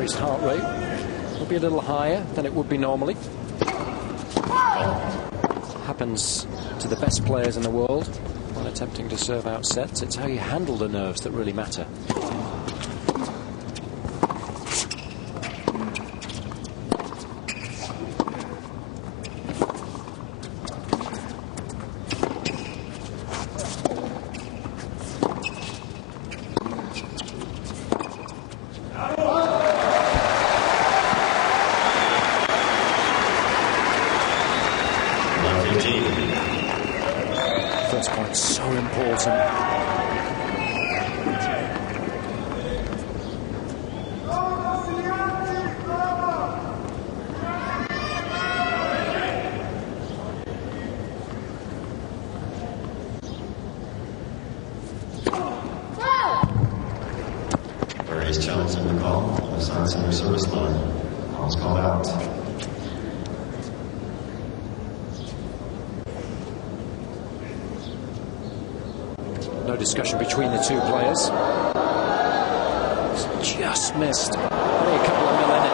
Murray's heart rate will be a little higher than it would be normally. Happens to the best players in the world when attempting to serve out sets. It's how you handle the nerves that really matter. First point so important. Murray's challenging the call. The side center service line. Ball's called out. No discussion between the two players. It's just missed. Only a couple of mil in it.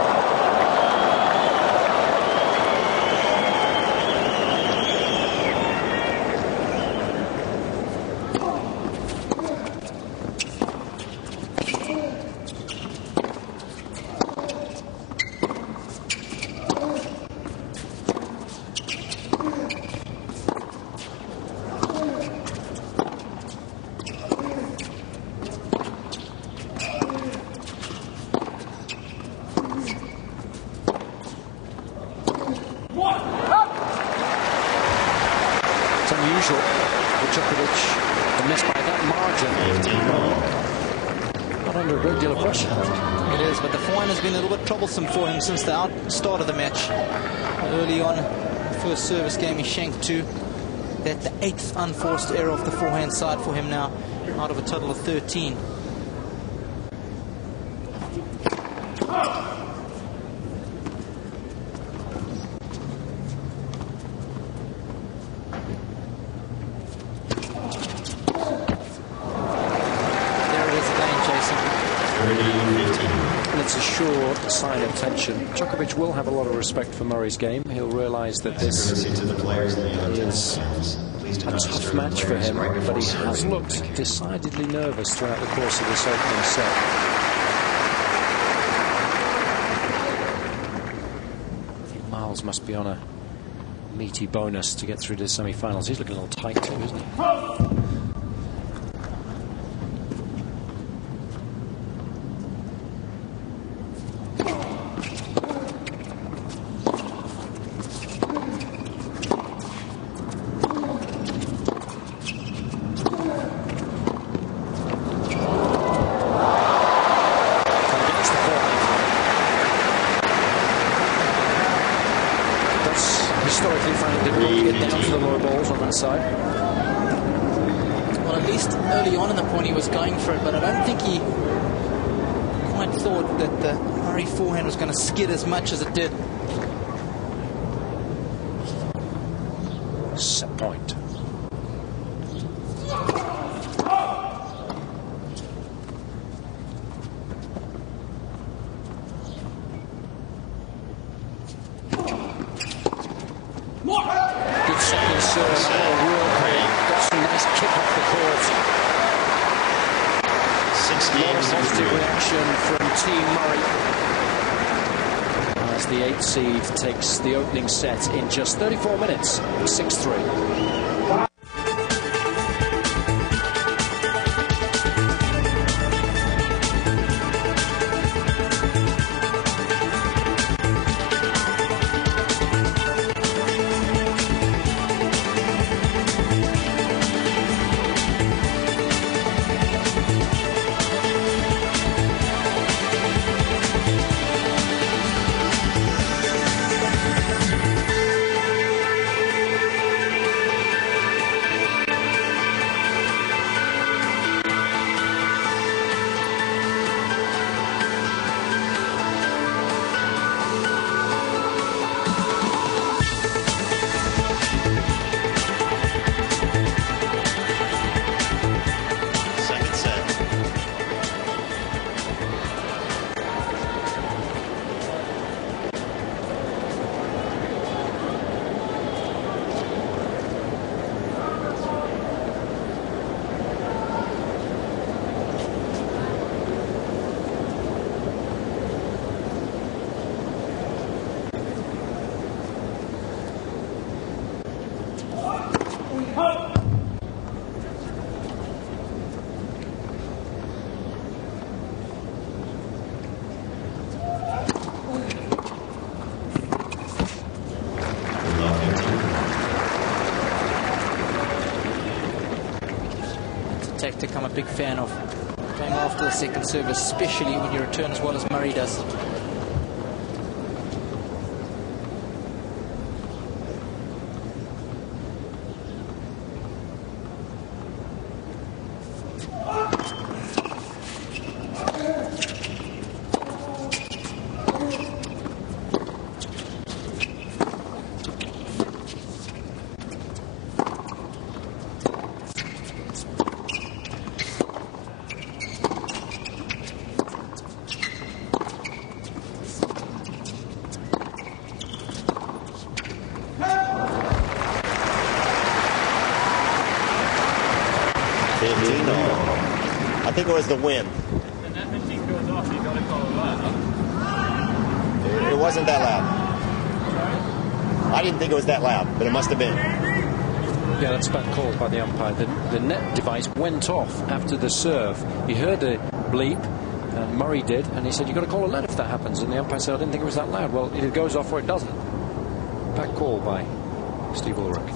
It's unusual for Djokovic to miss by that margin. Not under a great deal of pressure. It is, but the forehand has been a little bit troublesome for him since the start of the match. Early on, first service game, he shanked two. That's the 8th unforced error off the forehand side for him now, out of a total of 13. And it's a sure sign of tension. Djokovic will have a lot of respect for Murray's game. He'll realise that this is a tough match for him, but he has looked decidedly nervous throughout the course of this opening set. Miles must be on a meaty bonus to get through to the semi-finals. He's looking a little tight too, isn't he? Historically, Frank did not get down to the low balls on that side. Well, at least early on in the point he was going for it, but I don't think he quite thought that the Murray forehand was going to skid as much as it did. Set point. Good second serve. Got some nice kick off the court. 6 games. Positive reaction from Team Murray as the 8th seed takes the opening set in just 34 minutes, 6-3. a big fan of going after the second serve, especially when you return as well as Murray does. I think it was the wind. It wasn't that loud. I didn't think it was that loud, but it must have been. Yeah, that's bad call by the umpire. The net device went off after the serve. He heard a bleep, and Murray did, and he said, you've got to call a net if that happens. And the umpire said, I didn't think it was that loud. Well, either it goes off or it doesn't. Bad call by Steve Ulrich.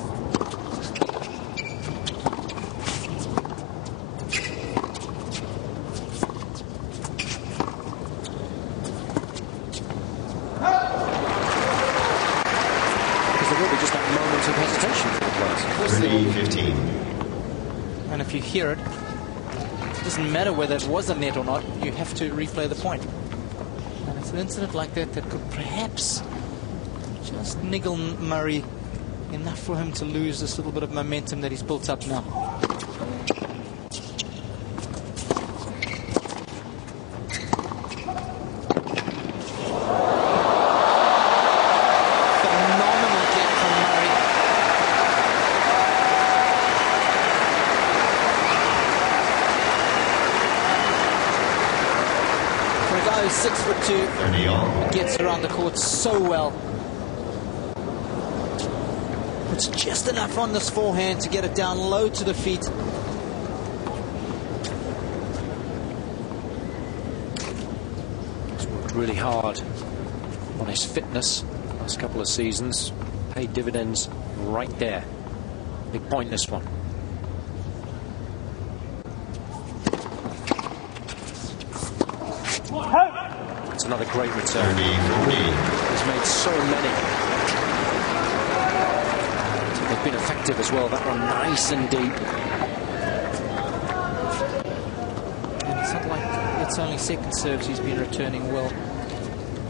And if you hear it, it doesn't matter whether it was a net or not, you have to replay the point. And it's an incident like that that could perhaps just niggle Murray enough for him to lose this little bit of momentum that he's built up now. Who's 6'2", gets around the court so well. It's just enough on this forehand to get it down low to the feet. He's worked really hard on his fitness last couple of seasons. Paid dividends right there. Big point this one. It's another great return. He's made so many. They've been effective as well. That one nice and deep. And it's not like it's only second serves he's been returning well.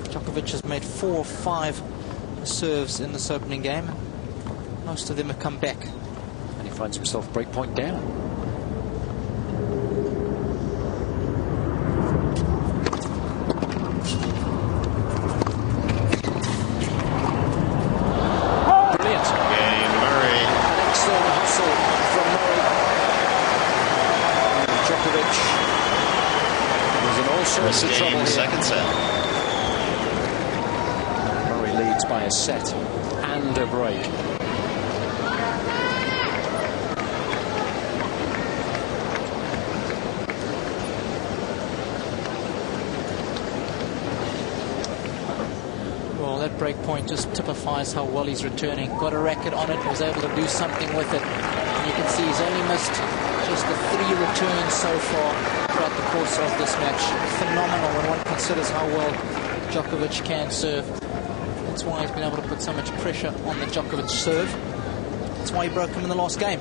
Djokovic has made 4 or 5 serves in this opening game. Most of them have come back. And he finds himself break point down. Second set. Murray leads by a set and a break. Well, that break point just typifies how well he's returning. Got a racket on it, was able to do something with it. And you can see he's only missed just the 3 returns so far throughout the course of this match. Phenomenal when one considers how well Djokovic can serve. That's why he's been able to put so much pressure on the Djokovic serve. That's why he broke him in the last game.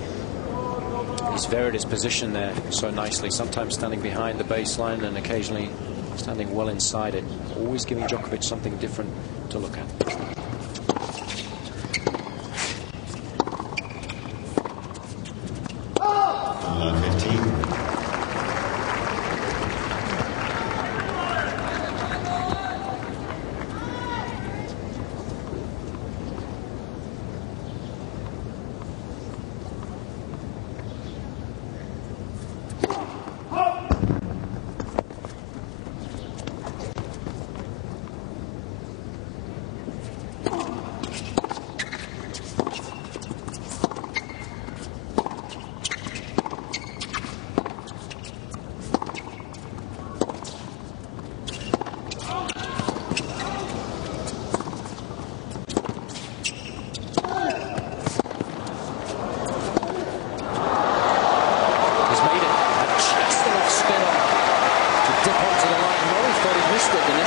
He's varied his position there so nicely, sometimes standing behind the baseline and occasionally standing well inside it. Always giving Djokovic something different to look at.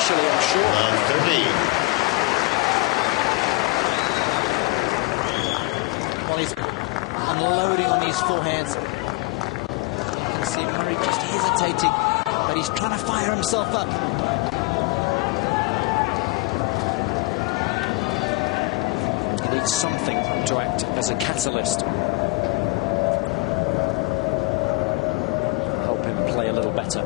initially, I'm sure. 30. While he's unloading on these forehands, you can see Murray just hesitating, but he's trying to fire himself up. He needs something to act as a catalyst. Help him play a little better.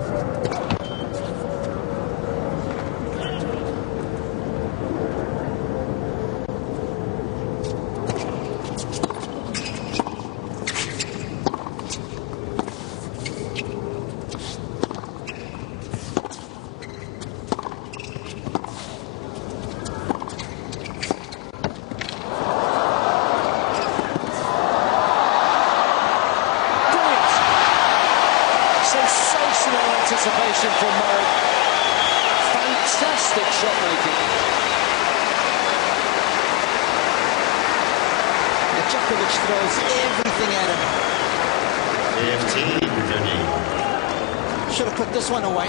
Sensational anticipation from Murray. Fantastic shot making. Djokovic throws everything at him. 15. Should have put this one away.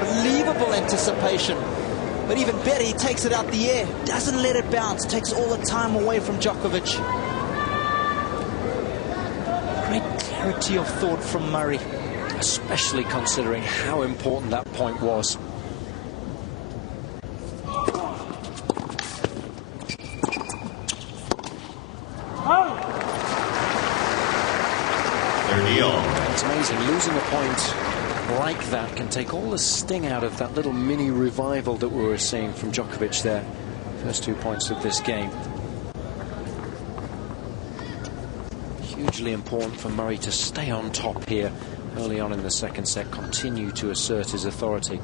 Unbelievable anticipation. But even better, he takes it out the air. Doesn't let it bounce. Takes all the time away from Djokovic. Great clarity of thought from Murray. Especially considering how important that point was. It's amazing, losing a point like that can take all the sting out of that little mini revival that we were seeing from Djokovic there. First 2 points of this game. Hugely important for Murray to stay on top here early on in the second set, continue to assert his authority.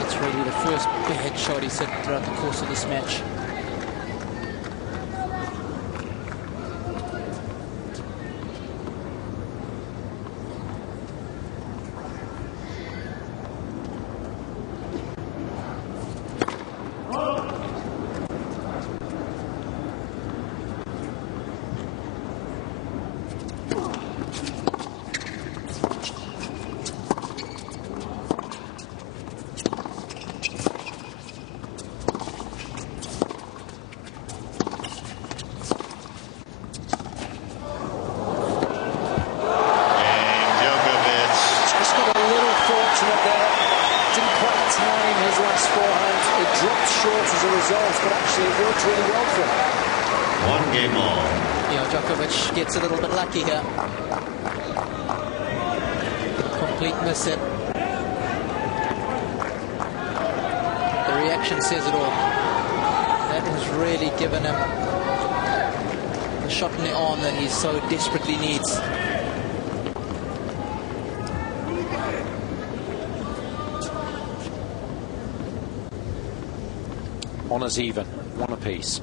It's really the first bad shot he's hit throughout the course of this match. Short as a result, but actually it worked really well for him. 1 game all. Yeah, Djokovic gets a little bit lucky here. Complete miss it. The reaction says it all. That has really given him the shot in the arm that he so desperately needs. Honours even, 1 apiece.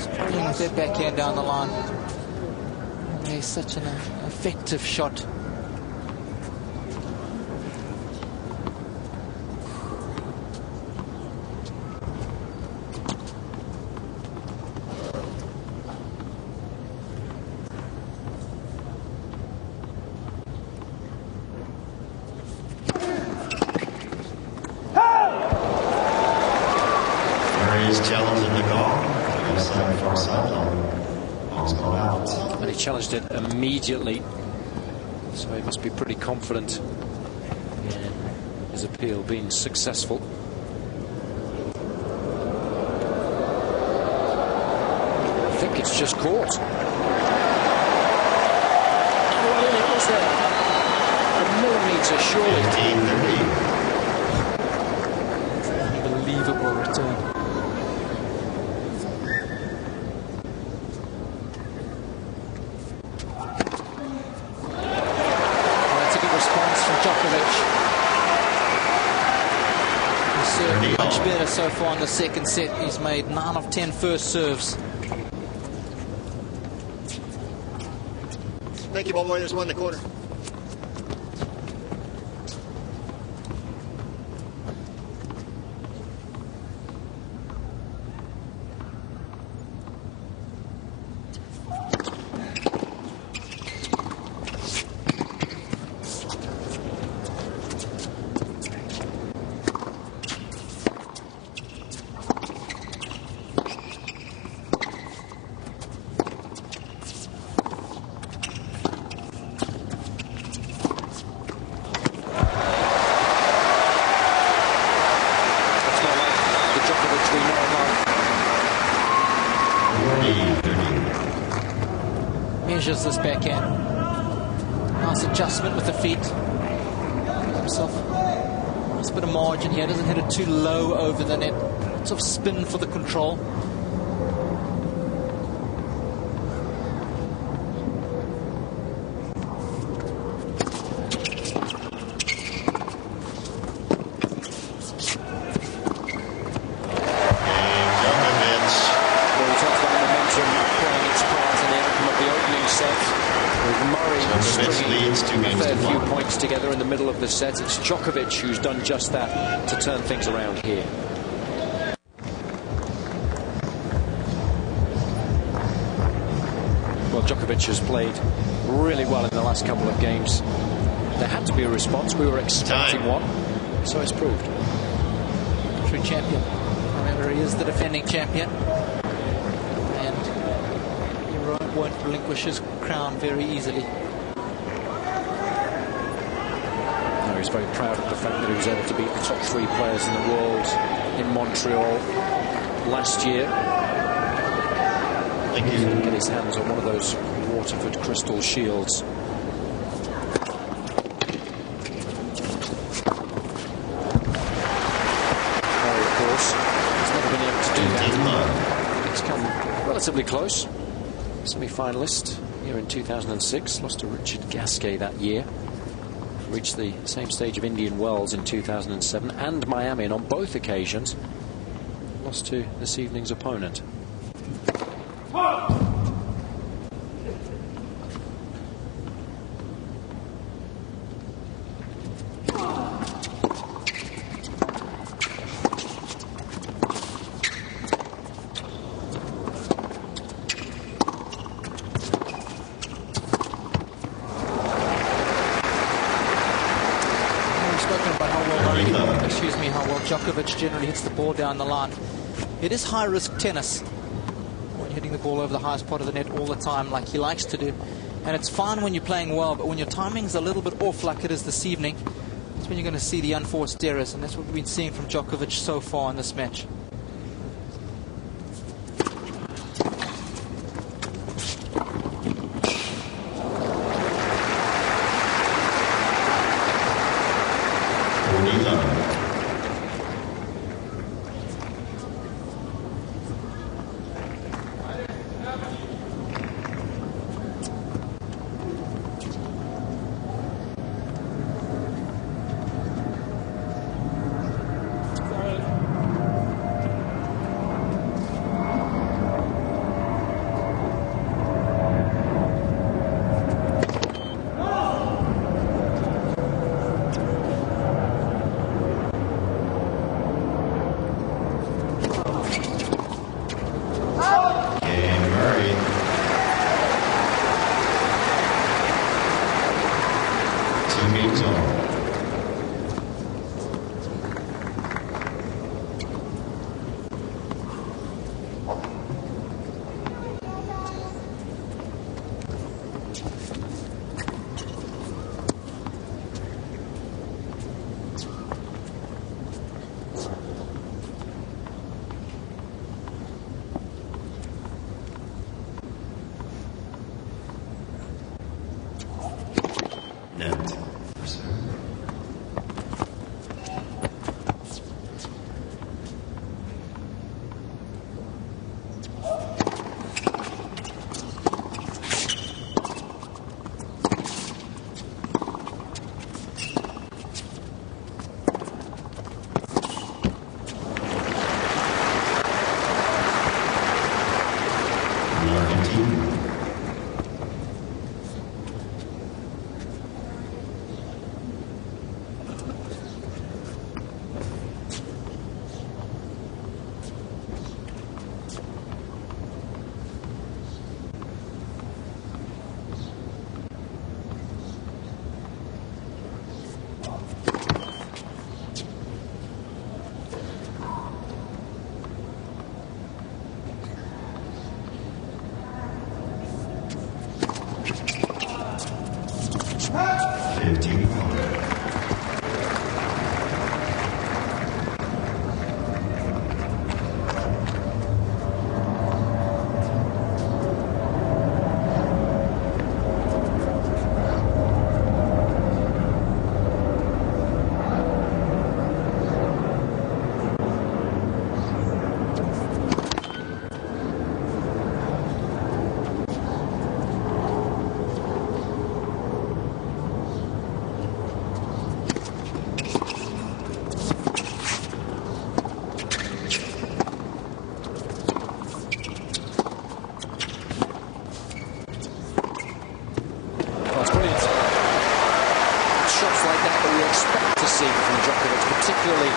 Struggling with that backhand down the line. It's such an effective shot. Challenging the call. Far sideline. Ball's called out. And he challenged it immediately, so he must be pretty confident in his appeal been successful. I think it's just caught. Well, it was a millimetre, surely. 15-30. Unbelievable return. That's a good response from Djokovic. He's served much better so far in the second set. He's made 9 of 10 first serves. Thank you, ball boy. There's one in the corner. Measures this backhand. Nice adjustment with the feet. Gives himself a nice bit of margin here. Doesn't hit it too low over the net. Lots of spin for the control. Together in the middle of the set. It's Djokovic who's done just that to turn things around here. Well, Djokovic has played really well in the last couple of games. There had to be a response. We were expecting one, so it's proved. True champion. Remember, he is the defending champion, and he won't relinquish his crown very easily. He's very proud of the fact that he was able to beat the top 3 players in the world in Montreal last year. Thank you. He can get his hands on one of those Waterford crystal shields. Murray, of course, has never been able to do that. He's come relatively close. Semi-finalist here in 2006. Lost to Richard Gasquet that year. Reached the same stage of Indian Wells in 2007 and Miami, and on both occasions lost to this evening's opponent. How well Djokovic generally hits the ball down the line. It is high-risk tennis when hitting the ball over the highest part of the net all the time like he likes to do. And it's fine when you're playing well, but when your timing's a little bit off like it is this evening, that's when you're going to see the unforced errors, and that's what we've been seeing from Djokovic so far in this match. Djokovic, particularly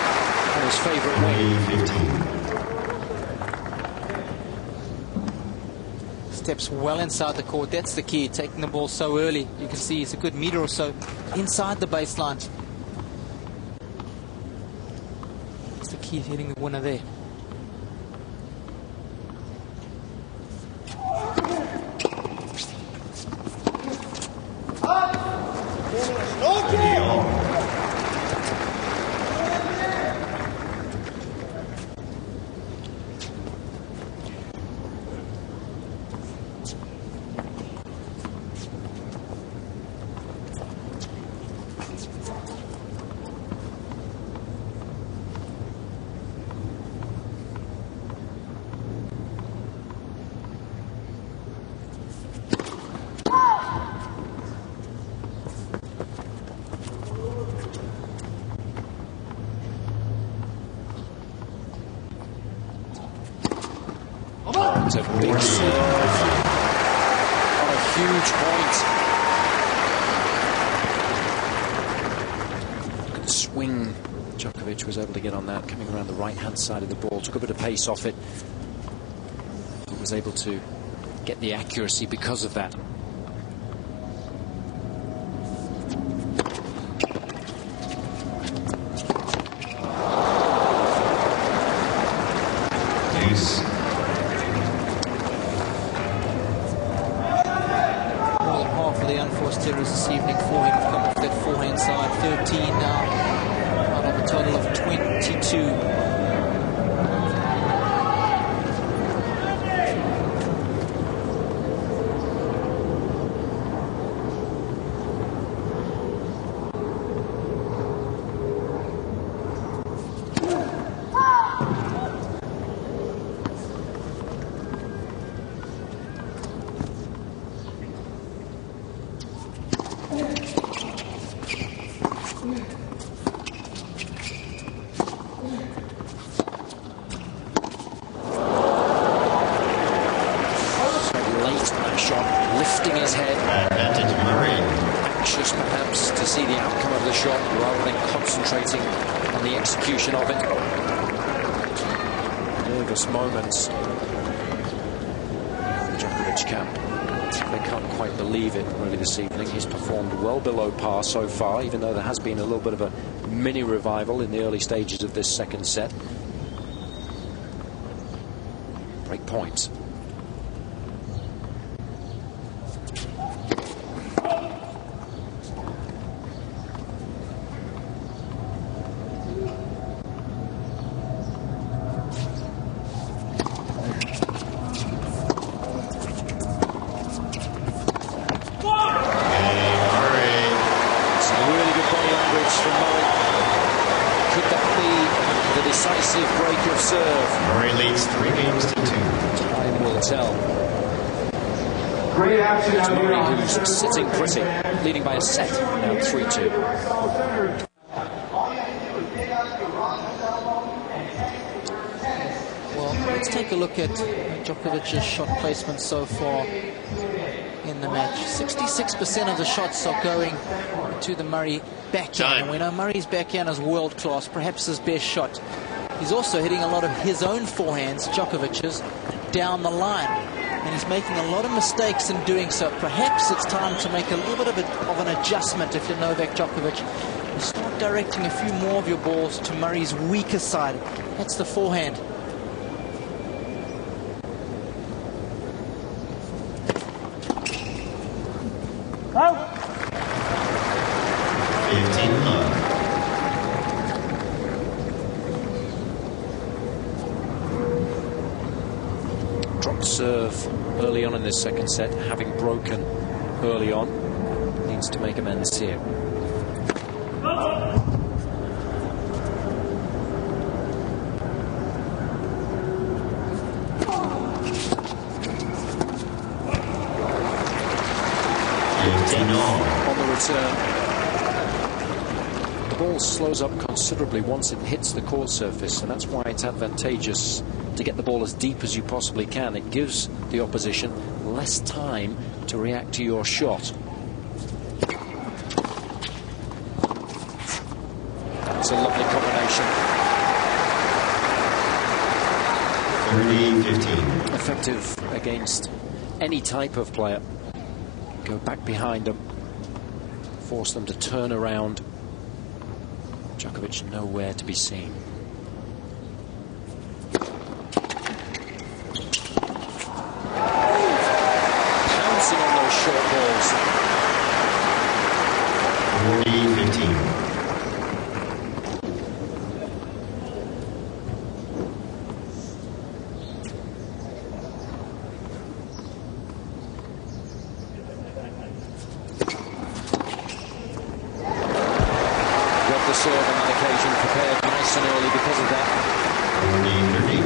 on his favourite wing. 15. Steps well inside the court. That's the key, taking the ball so early. You can see he's a good metre or so inside the baseline. That's the key, hitting the winner there. It's a big serve on a huge point. Look at the swing Djokovic was able to get on that, coming around the right-hand side of the ball. Took a bit of pace off it. He was able to get the accuracy because of that. Errors this evening for him. Come off that forehand side. 13 now out of a total of 22. Lifting his head, anxious perhaps to see the outcome of the shot rather than concentrating on the execution of it. Nervous moments in the Djokovic camp. They can't quite believe it really this evening. He's performed well below par so far, even though there has been a little bit of a mini revival in the early stages of this second set. Break point. Decisive break of serve. Murray leads 3 games to 2. Time will tell. Great action. It's Murray who's sitting pretty, leading by a set, now 3-2. Well, let's take a look at Djokovic's shot placement so far in the match. 66% of the shots are going to the Murray backhand. And we know Murray's backhand is world class, perhaps his best shot. He's also hitting a lot of his own forehands, Djokovic's, down the line. And he's making a lot of mistakes in doing so. Perhaps it's time to make a little bit of an adjustment if you're Novak Djokovic. And start directing a few more of your balls to Murray's weaker side. That's the forehand. Out. 15 love. Dropped serve early on in this second set, having broken early on. Needs to make amends here. On the return, the ball slows up considerably once it hits the court surface, and that's why it's advantageous to get the ball as deep as you possibly can. It gives the opposition less time to react to your shot. That's a lovely combination. 30-15. Effective against any type of player. Go back behind them, force them to turn around. Djokovic nowhere to be seen. Pouncing on those short balls. 40-15. The serve on that occasion prepared nice and early because of that. 40-13.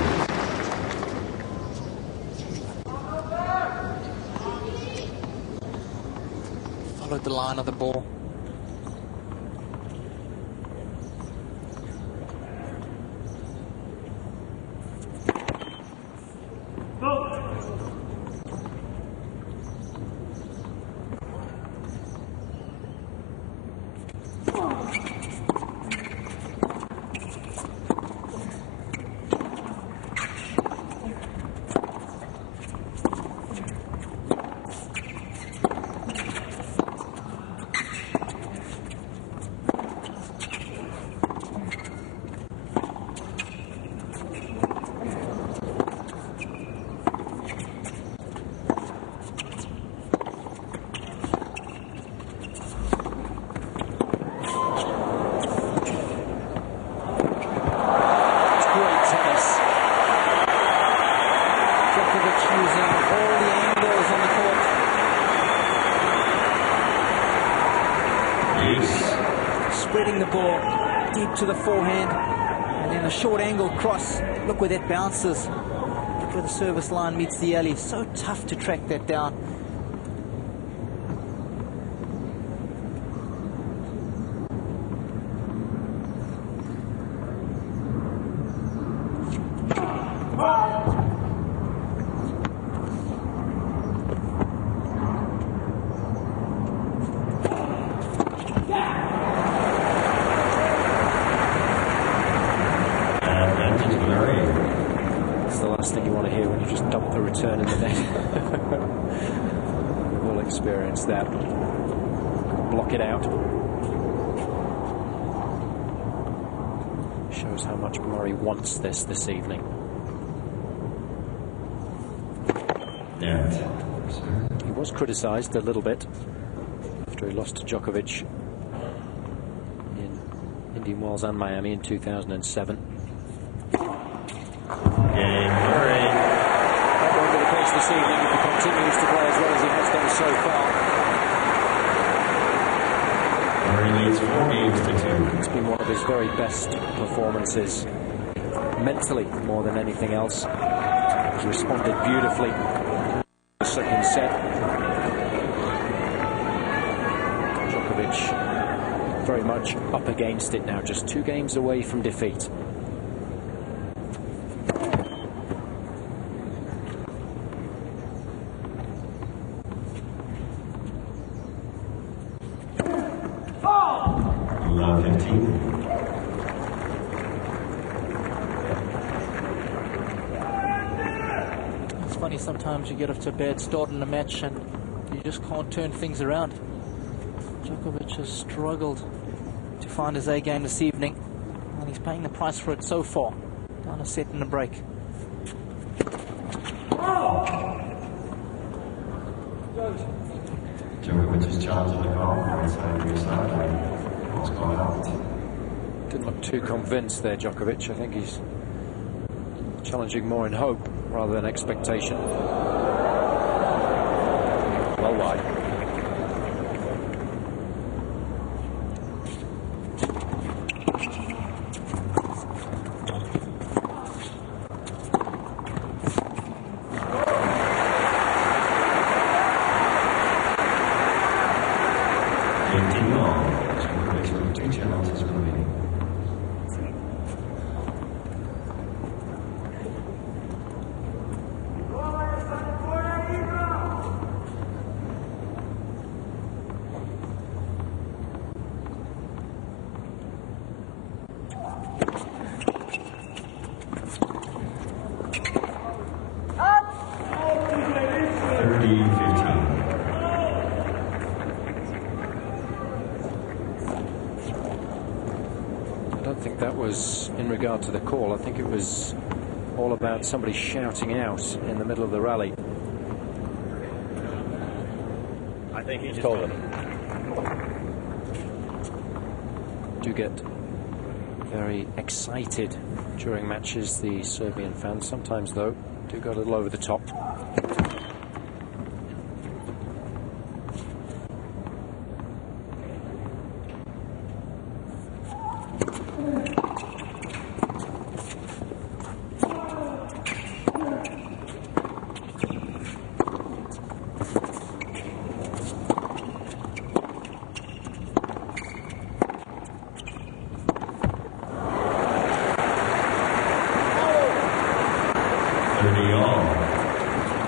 Followed the line of the ball. Spreading the ball deep to the forehand, and then a short angle cross. Look where that bounces. Look where the service line meets the alley. So tough to track that down. That's the last thing you want to hear when you just dump the return in the net. We'll experience that. Block it out. Shows how much Murray wants this evening. He was criticised a little bit after he lost to Djokovic in Indian Wells and Miami in 2007. That won't be the case this evening if he continues to play as well as he has done so far. Murray leads 4 games to 2. It's been one of his very best performances, mentally more than anything else. He's responded beautifully. The second set. Djokovic very much up against it now, just 2 games away from defeat. It's funny, sometimes you get off to a bad start in a match and you just can't turn things around. Djokovic has struggled to find his A game this evening, and he's paying the price for it so far. Down a set and a break. Djokovic's challenge in the call. Inside your side. What's going out? Didn't look too convinced there, Djokovic. I think he's challenging more in hope rather than expectation. Well wide. was in regard to the call. I think it was all about somebody shouting out in the middle of the rally. I think he just told him. Do get very excited during matches, the Serbian fans. Sometimes, though, do go a little over the top.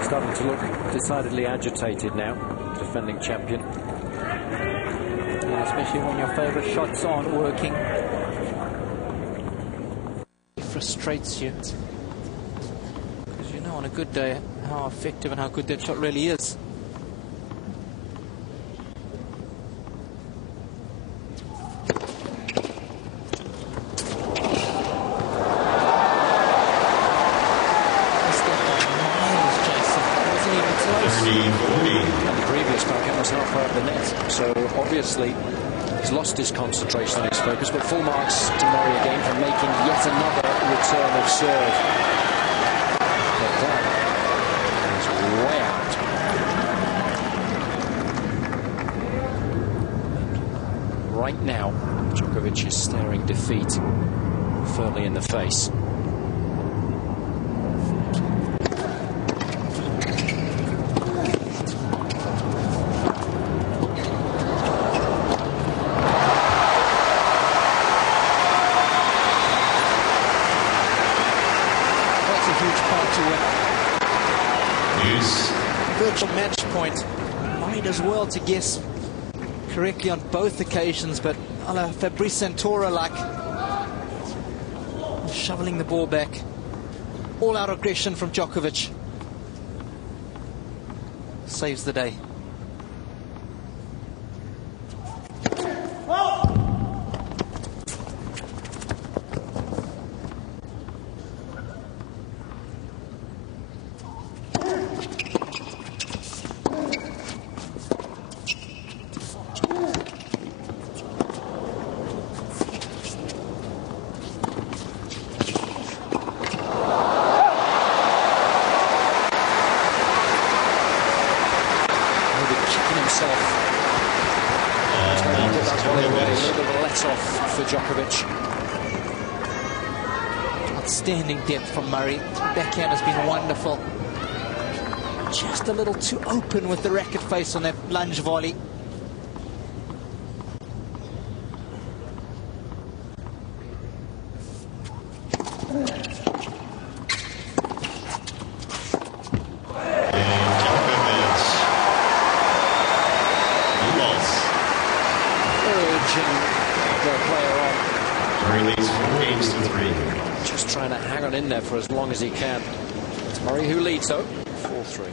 Starting to look decidedly agitated now, defending champion. Yeah, especially when your favourite shots aren't working. It frustrates you. Because you know on a good day how effective and how good that shot really is. So obviously he's lost his concentration and his focus, but full marks to Murray again for making yet another return of serve. But that is way out. Right now, Djokovic is staring defeat firmly in the face. Virtual match point. Murray does well to guess correctly on both occasions, but a la Fabrice Santora, like shoveling the ball back. All out aggression from Djokovic. Saves the day. Outstanding depth from Murray. Backhand has been wonderful. Just a little too open with the racket face on that lunge volley. Just trying to hang on in there for as long as he can. It's Murray who leads, though, 4-3.